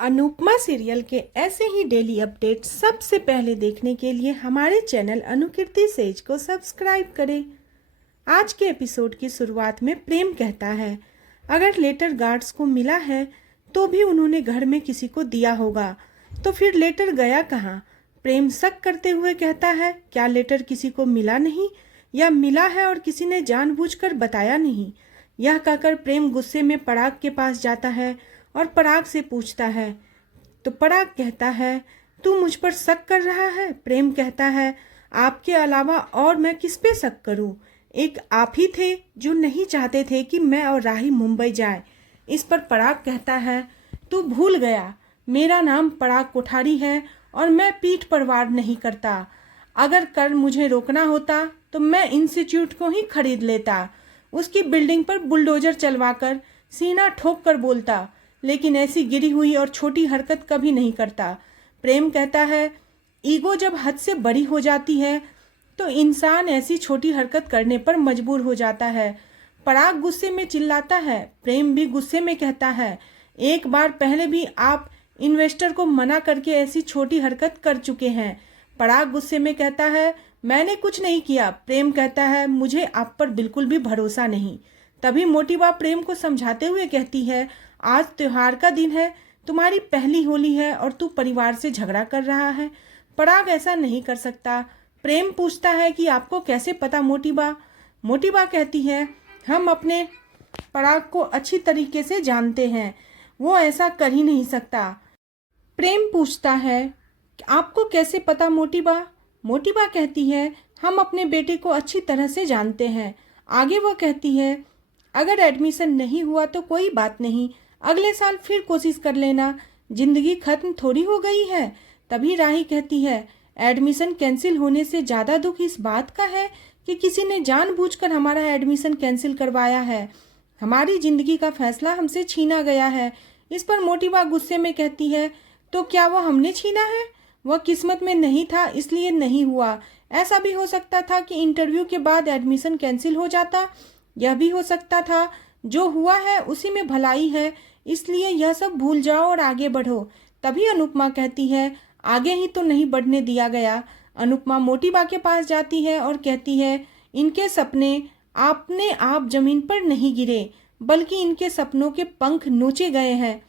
Anupama serial के ऐसे ही daily update सबसे पहले देखने के लिए हमारे चैनल अनुकीर्ति सेज को सब्सक्राइब करें। आज के एपिसोड की शुरुआत में प्रेम कहता है अगर लेटर गार्ड्स को मिला है तो भी उन्होंने घर में किसी को दिया होगा, तो फिर लेटर गया कहाँ। प्रेम शक करते हुए कहता है क्या लेटर किसी को मिला नहीं या मिला है और किसी ने जानबूझकर बताया नहीं। यह कहकर प्रेम गुस्से में पराग के पास जाता है और पराग से पूछता है तो पराग कहता है तू मुझ पर शक कर रहा है। प्रेम कहता है आपके अलावा और मैं किस पे शक करूं, एक आप ही थे जो नहीं चाहते थे कि मैं और राही मुंबई जाए। इस पर पराग कहता है तू भूल गया मेरा नाम पराग कोठारी है और मैं पीठ पर वार नहीं करता। अगर कर मुझे रोकना होता तो मैं इंस्टीट्यूट को ही खरीद लेता, उसकी बिल्डिंग पर बुलडोजर चलवाकर सीना ठोक कर बोलता, लेकिन ऐसी गिरी हुई और छोटी हरकत कभी नहीं करता। प्रेम कहता है ईगो जब हद से बड़ी हो जाती है तो इंसान ऐसी छोटी हरकत करने पर मजबूर हो जाता है। पराग गुस्से में चिल्लाता है, प्रेम भी गुस्से में कहता है एक बार पहले भी आप इन्वेस्टर को मना करके ऐसी छोटी हरकत कर चुके हैं। पराग गुस्से में कहता है मैंने कुछ नहीं किया। प्रेम कहता है मुझे आप पर बिल्कुल भी भरोसा नहीं। तभी मोटी बात प्रेम को समझाते हुए कहती है आज त्योहार का दिन है, तुम्हारी पहली होली है और तू परिवार से झगड़ा कर रहा है। पराग ऐसा नहीं कर सकता। प्रेम पूछता है कि आपको कैसे पता मोटी बा। मोटी बा कहती है हम अपने पराग को अच्छी तरीके से जानते हैं, वो ऐसा कर ही नहीं सकता। प्रेम पूछता है आपको कैसे पता मोटी बा। मोटी बा कहती है हम अपने बेटे को अच्छी तरह से जानते हैं। आगे वो कहती है अगर एडमिशन नहीं हुआ तो कोई बात नहीं, अगले साल फिर कोशिश कर लेना, जिंदगी खत्म थोड़ी हो गई है। तभी राही कहती है एडमिशन कैंसिल होने से ज़्यादा दुख इस बात का है कि किसी ने जानबूझकर हमारा एडमिशन कैंसिल करवाया है। हमारी जिंदगी का फैसला हमसे छीना गया है। इस पर मोटी बा गुस्से में कहती है तो क्या वो हमने छीना है, वह किस्मत में नहीं था इसलिए नहीं हुआ। ऐसा भी हो सकता था कि इंटरव्यू के बाद एडमिशन कैंसिल हो जाता, यह भी हो सकता था जो हुआ है उसी में भलाई है, इसलिए यह सब भूल जाओ और आगे बढ़ो। तभी अनुपमा कहती है आगे ही तो नहीं बढ़ने दिया गया। अनुपमा मोटी बा के पास जाती है और कहती है इनके सपने आपने आप जमीन पर नहीं गिरे बल्कि इनके सपनों के पंख नोचे गए हैं।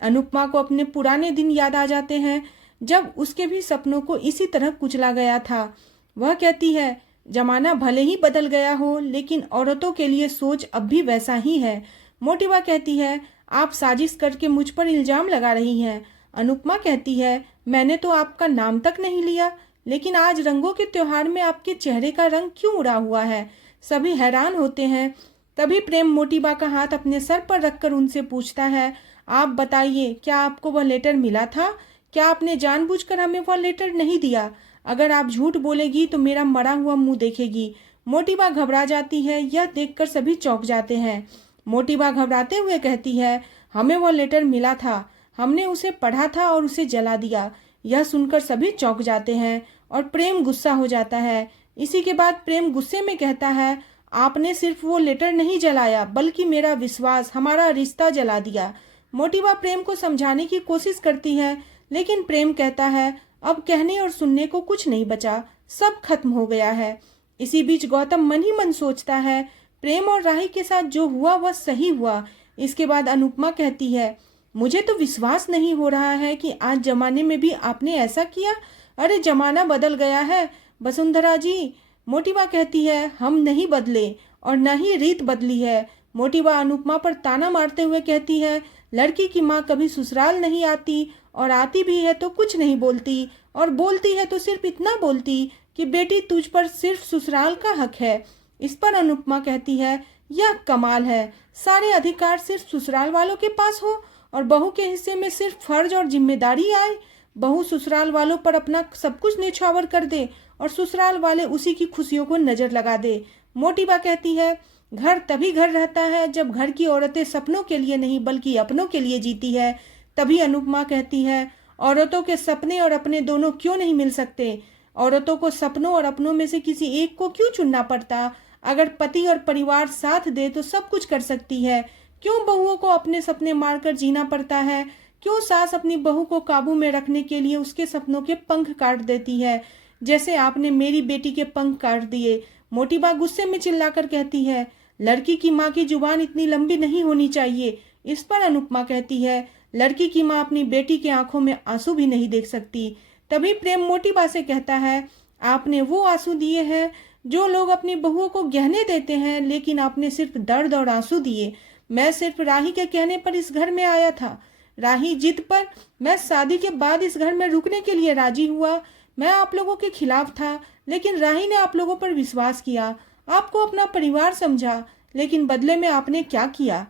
अनुपमा को अपने पुराने दिन याद आ जाते हैं जब उसके भी सपनों को इसी तरह कुचला गया था। वह कहती है जमाना भले ही बदल गया हो लेकिन औरतों के लिए सोच अब भी वैसा ही है। मोटी बा कहती है आप साजिश करके मुझ पर इल्जाम लगा रही हैं। अनुपमा कहती है मैंने तो आपका नाम तक नहीं लिया, लेकिन आज रंगों के त्योहार में आपके चेहरे का रंग क्यों उड़ा हुआ है। सभी हैरान होते हैं। तभी प्रेम मोटी बा का हाथ अपने सर पर रखकर उनसे पूछता है आप बताइए क्या आपको वह लेटर मिला था, क्या आपने जानबूझकर हमें वह लेटर नहीं दिया। अगर आप झूठ बोलेगी तो मेरा मरा हुआ मुंह देखेगी। मोटी बा घबरा जाती है, यह देखकर सभी चौंक जाते हैं। मोटी बा घबराते हुए कहती है हमें वह लेटर मिला था, हमने उसे पढ़ा था और उसे जला दिया। यह सुनकर सभी चौंक जाते हैं और प्रेम गुस्सा हो जाता है। इसी के बाद प्रेम गुस्से में कहता है आपने सिर्फ वो लेटर नहीं जलाया बल्कि मेरा विश्वास, हमारा रिश्ता जला दिया। मोटी बा प्रेम को समझाने की कोशिश करती है लेकिन प्रेम कहता है अब कहने और सुनने को कुछ नहीं बचा, सब खत्म हो गया है। इसी बीच गौतम मन ही मन सोचता है प्रेम और राही के साथ जो हुआ वह सही हुआ। इसके बाद अनुपमा कहती है मुझे तो विश्वास नहीं हो रहा है कि आज जमाने में भी आपने ऐसा किया। अरे जमाना बदल गया है वसुंधरा जी। मोटी बा कहती है हम नहीं बदले और न ही रीत बदली है। मोटी बा अनुपमा पर ताना मारते हुए कहती है लड़की की माँ कभी ससुराल नहीं आती और आती भी है तो कुछ नहीं बोलती, और बोलती है तो सिर्फ इतना बोलती कि बेटी तुझ पर सिर्फ ससुराल का हक है। इस पर अनुपमा कहती है यह कमाल है, सारे अधिकार सिर्फ ससुराल वालों के पास हो और बहू के हिस्से में सिर्फ फर्ज और जिम्मेदारी आए। बहू ससुराल वालों पर अपना सब कुछ न्यौछावर कर दे और ससुराल वाले उसी की खुशियों को नजर लगा दे। मोटी बा कहती है घर तभी घर रहता है जब घर की औरतें सपनों के लिए नहीं बल्कि अपनों के लिए जीती है। तभी अनुपमा कहती है औरतों के सपने और अपने दोनों क्यों नहीं मिल सकते, औरतों को सपनों और अपनों में से किसी एक को क्यों चुनना पड़ता। अगर पति और परिवार साथ दे तो सब कुछ कर सकती है, क्यों बहुओं को अपने सपने मारकर जीना पड़ता है। क्यों सास अपनी बहू को काबू में रखने के लिए उसके सपनों के पंख काट देती है, जैसे आपने मेरी बेटी के पंख काट दिए। मोटी बा गुस्से में चिल्लाकर कहती है, लड़की की माँ की जुबान इतनी लंबी नहीं होनी चाहिए। इस पर अनुपमा कहती है, लड़की की माँ अपनी बेटी के आंखों में आंसू भी नहीं देख सकती। तभी प्रेम मोटी बा से कहता है, आपने वो आंसू दिए हैं जो लोग अपनी बहुओं को गहने देते हैं, लेकिन आपने सिर्फ दर्द और आंसू दिए। मैं सिर्फ राही के कहने पर इस घर में आया था, राही जिद पर मैं शादी के बाद इस घर में रुकने के लिए राजी हुआ। मैं आप लोगों के खिलाफ था, लेकिन राही ने आप लोगों पर विश्वास किया, आपको अपना परिवार समझा, लेकिन बदले में आपने क्या किया?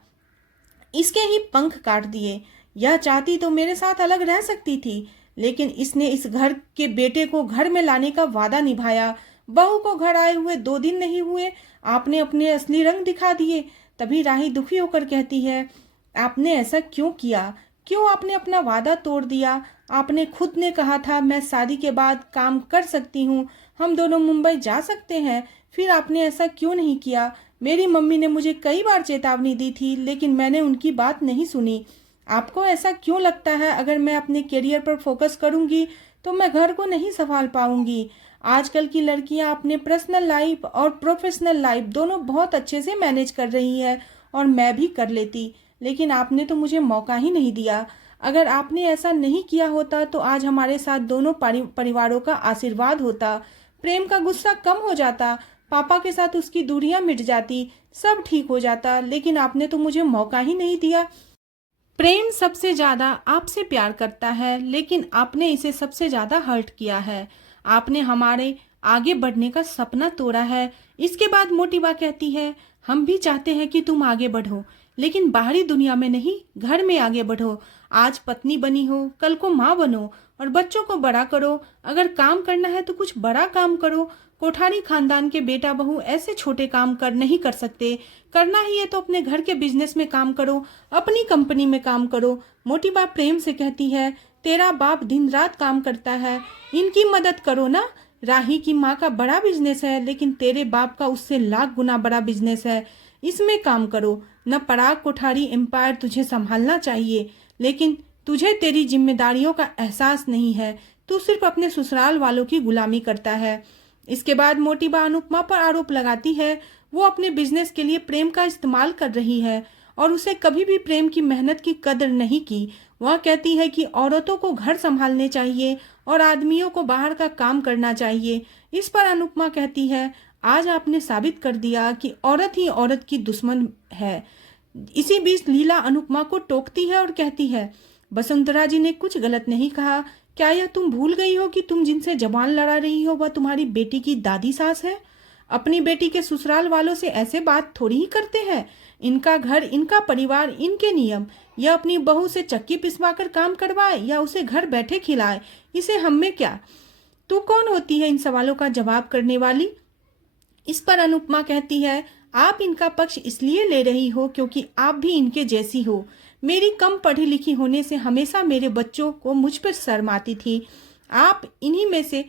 इसके ही पंख काट दिए। यह चाहती तो मेरे साथ अलग रह सकती थी, लेकिन इसने इस घर के बेटे को घर में लाने का वादा निभाया। बहू को घर आए हुए 2 दिन नहीं हुए, आपने अपने असली रंग दिखा दिए। तभी राही दुखी होकर कहती है, आपने ऐसा क्यों किया? क्यों आपने अपना वादा तोड़ दिया? आपने खुद ने कहा था मैं शादी के बाद काम कर सकती हूँ, हम दोनों मुंबई जा सकते हैं। फिर आपने ऐसा क्यों नहीं किया? मेरी मम्मी ने मुझे कई बार चेतावनी दी थी, लेकिन मैंने उनकी बात नहीं सुनी। आपको ऐसा क्यों लगता है अगर मैं अपने करियर पर फोकस करूंगी तो मैं घर को नहीं संभाल पाऊंगी? आजकल की लड़कियां अपने पर्सनल लाइफ और प्रोफेशनल लाइफ दोनों बहुत अच्छे से मैनेज कर रही है, और मैं भी कर लेती, लेकिन आपने तो मुझे मौका ही नहीं दिया। अगर आपने ऐसा नहीं किया होता तो आज हमारे साथ दोनों परिवारों का आशीर्वाद होता, प्रेम का गुस्सा कम हो जाता, पापा के साथ उसकी दूरियां मिट जाती, सब ठीक हो जाता, लेकिन आपने तो मुझे मौका ही नहीं दिया। प्रेम सबसे ज्यादा आपसे प्यार करता है, लेकिन आपने इसे सबसे ज्यादा हर्ट किया है। आपने हमारे आगे बढ़ने का सपना तोड़ा है। इसके बाद मोटी बा कहती है, हम भी चाहते हैं कि तुम आगे बढ़ो, लेकिन बाहरी दुनिया में नहीं, घर में आगे बढ़ो। आज पत्नी बनी हो, कल को माँ बनो और बच्चों को बड़ा करो। अगर काम करना है तो कुछ बड़ा काम करो। कोठारी खानदान के बेटा बहू ऐसे छोटे काम नहीं कर सकते। करना ही है तो अपने घर के बिजनेस में काम करो, अपनी कंपनी में काम करो। मोटी बाप प्रेम से कहती है, तेरा बाप दिन रात काम करता है, इनकी मदद करो ना। राही की माँ का बड़ा बिजनेस है, लेकिन तेरे बाप का उससे लाख गुना बड़ा बिजनेस है, इसमें काम करो। न पराग कोठारी एम्पायर तुझे संभालना चाहिए, लेकिन तुझे तेरी जिम्मेदारियों का एहसास नहीं है। तू सिर्फ अपने ससुराल वालों की गुलामी करता है। इसके बाद मोटी बा अनुपमा पर आरोप लगाती है, वो अपने बिजनेस के लिए प्रेम का इस्तेमाल कर रही है और उसे कभी भी प्रेम की मेहनत की कदर नहीं की। वह कहती है कि औरतों को घर संभालने चाहिए और आदमियों को बाहर का काम करना चाहिए। इस पर अनुपमा कहती है, आज आपने साबित कर दिया कि औरत ही औरत की दुश्मन है। इसी बीच लीला अनुपमा को टोकती है और कहती है, वसुंधरा जी ने कुछ गलत नहीं कहा। क्या यह तुम भूल गई हो कि तुम जिनसे जबान लड़ा रही हो वह तुम्हारी बेटी की दादी सास है? अपनी बेटी के ससुराल वालों से ऐसे बात थोड़ी ही करते हैं। इनका घर, इनका परिवार, इनके नियम। यह अपनी बहू से चक्की पिसवा कर काम करवाए या उसे घर बैठे खिलाए, इसे हम में क्या? तू कौन होती है इन सवालों का जवाब करने वाली? इस पर अनुपमा कहती है, आप इनका पक्ष इसलिए ले रही हो क्योंकि आप भी इनके जैसी हो। मेरी कम पढ़ी लिखी होने से हमेशा मेरे बच्चों को मुझ पर शर्म आती थी। आप इन्हीं में से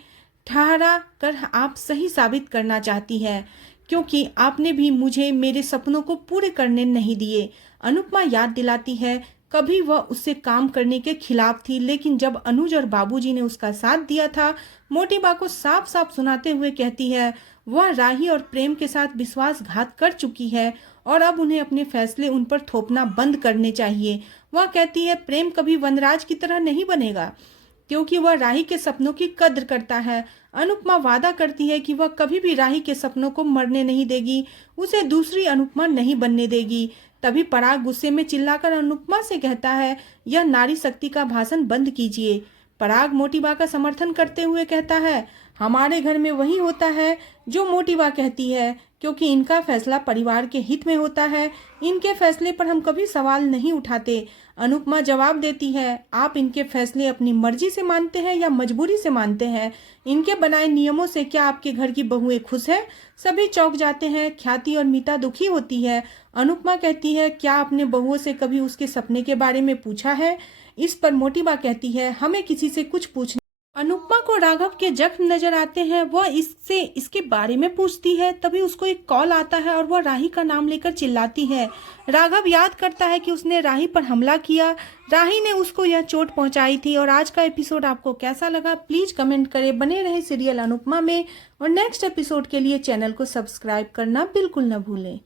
ठहरा कर आप सही साबित करना चाहती है, क्योंकि आपने भी मुझे मेरे सपनों को पूरे करने नहीं दिए। अनुपमा याद दिलाती है, कभी वह उससे काम करने के खिलाफ थी, लेकिन जब अनुज और बाबूजी ने उसका साथ दिया था। मोटी बा को साफ साफ सुनाते हुए कहती है, वह राही और प्रेम के साथ विश्वासघात कर चुकी है और अब उन्हें अपने फैसले उन पर थोपना बंद करने चाहिए। वह कहती है, प्रेम कभी वनराज की तरह नहीं बनेगा, क्योंकि वह राही के सपनों की कद्र करता है। अनुपमा वादा करती है कि वह कभी भी राही के सपनों को मरने नहीं देगी, उसे दूसरी अनुपमा नहीं बनने देगी। तभी पराग गुस्से में चिल्लाकर अनुपमा से कहता है, यह नारी शक्ति का भाषण बंद कीजिए। पराग मोटी बा का समर्थन करते हुए कहता है, हमारे घर में वही होता है जो मोटी बा कहती है, क्योंकि इनका फैसला परिवार के हित में होता है। इनके फैसले पर हम कभी सवाल नहीं उठाते। अनुपमा जवाब देती है, आप इनके फैसले अपनी मर्जी से मानते हैं या मजबूरी से मानते हैं? इनके बनाए नियमों से क्या आपके घर की बहुएं खुश है? सभी चौंक जाते हैं। ख्याति और मीता दुखी होती है। अनुपमा कहती है, क्या आपने बहुओं से कभी उसके सपने के बारे में पूछा है? इस पर मोटी बा कहती है, हमें किसी से कुछ पूछने। अनुपमा को राघव के जख्म नजर आते हैं। वह इससे इसके बारे में पूछती है। तभी उसको एक कॉल आता है और वह राही का नाम लेकर चिल्लाती है। राघव याद करता है कि उसने राही पर हमला किया, राही ने उसको यह चोट पहुंचाई थी। और आज का एपिसोड आपको कैसा लगा प्लीज कमेंट करें। बने रहे सीरियल अनुपमा में और नेक्स्ट एपिसोड के लिए चैनल को सब्सक्राइब करना बिल्कुल न भूलें।